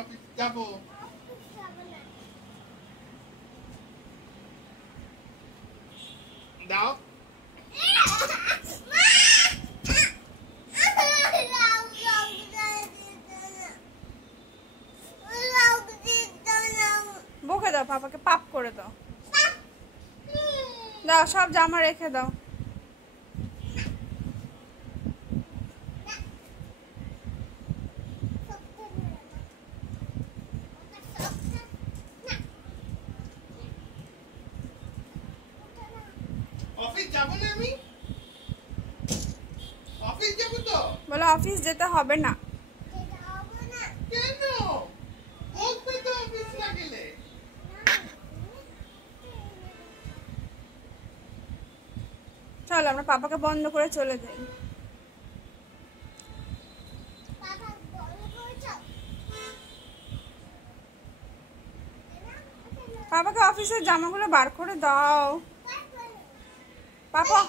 Office যাবো। দাও বকে দাও, পাপাকে পাপ করে দাও। দাও সব জামা রেখে দাও। অফিস যাবো না আমি, অফিস যাবো তো। বলো অফিস যেতে হবে না। কেন বলতে তো অফিস না গেলে। চলো আমরা পাপাকে বন্ধ করে চলে যাই। পাপাকে অফিসের জামাগুলো বার করে দাও পাপা।